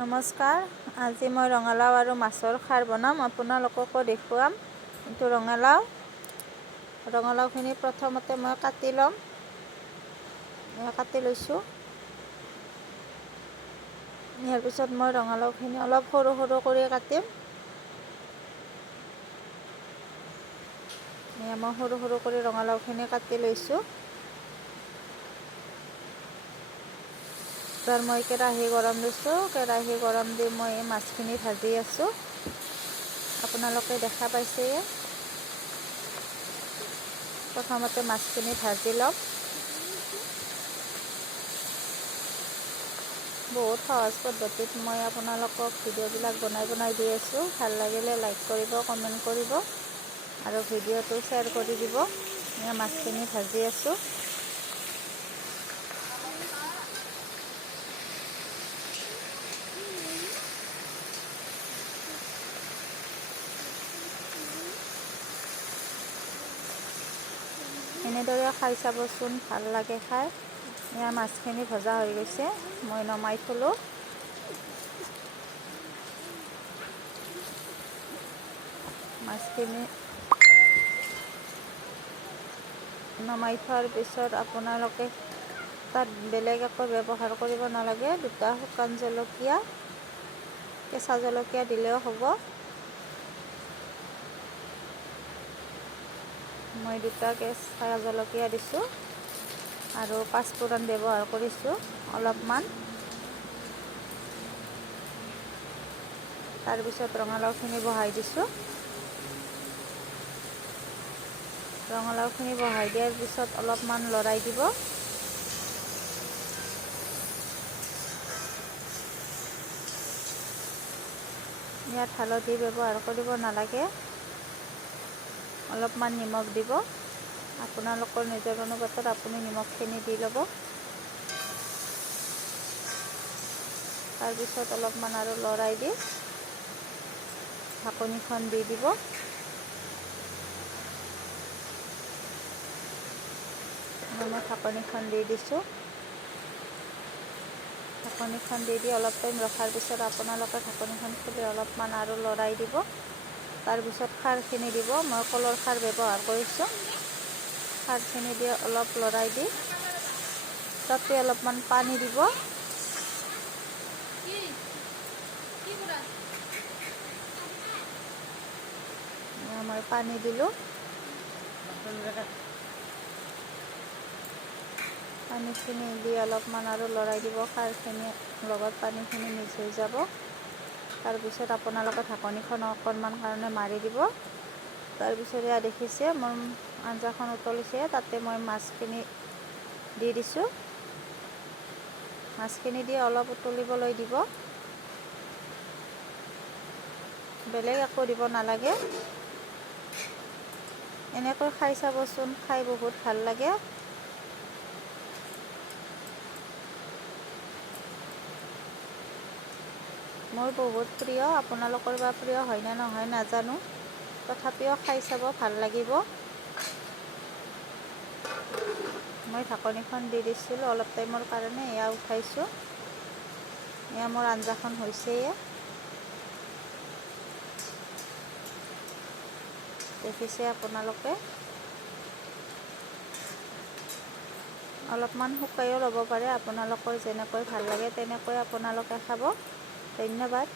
নমস্কাৰ, আজি মই ৰঙালাও আৰু মাছৰ খাৰ বনাম। আপোনালোককো দেখুৱাম। এইটো ৰঙালাওখিনি প্ৰথমতে মই কাটি ল'ম। কাটি লৈছোঁ। ইয়াৰ পিছত মই ৰঙালাওখিনি অলপ সৰু সৰু কৰি কাটিম। মই সৰু সৰু কৰি ৰঙালাওখিনি কাটি লৈছোঁ। এবাৰ মই কেৰাহী গৰম দিছোঁ। কেৰাহী গৰম দি মই এই মাছখিনি ভাজি আছোঁ। আপোনালোকে দেখা পাইছেই। প্ৰথমতে মাছখিনি ভাজি ল'ম। বহুত সহজ পদ্ধতিত মই আপোনালোকক ভিডিঅ'বিলাক বনাই দি আছোঁ। ভাল লাগিলে লাইক কৰিব, কমেণ্ট কৰিব আৰু ভিডিঅ'টো শ্বেয়াৰ কৰি দিব। মাছখিনি ভাজি আছোঁ। এনেদৰে খাই চাবচোন, ভাল লাগে খাই। এয়া মাছখিনি ভজা হৈ গৈছে, মই নমাই থলোঁ। মাছখিনি নমাই থোৱাৰ পিছত আপোনালোকে তাত বেলেগ একো ব্যৱহাৰ কৰিব নালাগে। 2টা শুকান জলকীয়া, কেঁচা জলকীয়া দিলেও হ'ব। মই 2টা কেঁচা জলকীয়া দিছোঁ আৰু 5 ফোৰণ ব্যৱহাৰ কৰিছোঁ অলপমান। তাৰপিছত ৰঙালাওখিনি বহাই দিছোঁ। ৰঙালাওখিনি বহাই দিয়াৰ পিছত অলপমান লৰাই দিব। ইয়াত হালধি ব্যৱহাৰ কৰিব নালাগে। অলপমান নিমখ দিব। আপোনালোকৰ নিজৰ অনুপাতত আপুনি নিমখখিনি দি ল'ব। তাৰপিছত অলপমান আৰু লৰাই দি ঢাকনিখন দি দিব। মই ঢাকনিখন দি দিছোঁ। ঢাকনিখন দি অলপ টাইম ৰখাৰ পিছত আপোনালোকে ঢাকনিখন খুলি অলপমান আৰু লৰাই দিব। তাৰপিছত খাৰখিনি দিব। মই কলৰ খাৰ ব্যৱহাৰ কৰিছোঁ। খাৰখিনি দি অলপ লৰাই দি তাতে অলপমান পানী দিব। মই পানী দিলোঁ। পানীখিনি দি অলপমান আৰু লৰাই দিব। খাৰখিনি লগত পানীখিনি মিক্স হৈ যাব। তাৰপিছত আপোনালোকে ঢাকনিখন অকণমান কাৰণে মাৰি দিব। তাৰপিছত এয়া দেখিছে মোৰ আঞ্জাখন উতলিছে। তাতে মই মাছখিনি দি দিছোঁ। মাছখিনি দি অলপ উতলিবলৈ দিব। বেলেগ একো দিব নালাগে। এনেকৈ খাই চাবচোন, খাই বহুত ভাল লাগে। মোৰ বহুত প্ৰিয়। আপোনালোকৰ বা প্ৰিয় হয় নে নহয় নাজানো, তথাপিও খাই চাব, ভাল লাগিব। মই ঢাকনিখন দি দিছিলোঁ অলপ টাইমৰ কাৰণে। এয়া উঠাইছোঁ। এয়া মোৰ আঞ্জাখন হৈছেই। দেখিছে আপোনালোকে। অলপমান শুকাইও ল'ব পাৰে। আপোনালোকৰ যেনেকৈ ভাল লাগে তেনেকৈ আপোনালোকে খাব। ধন্যবাদ।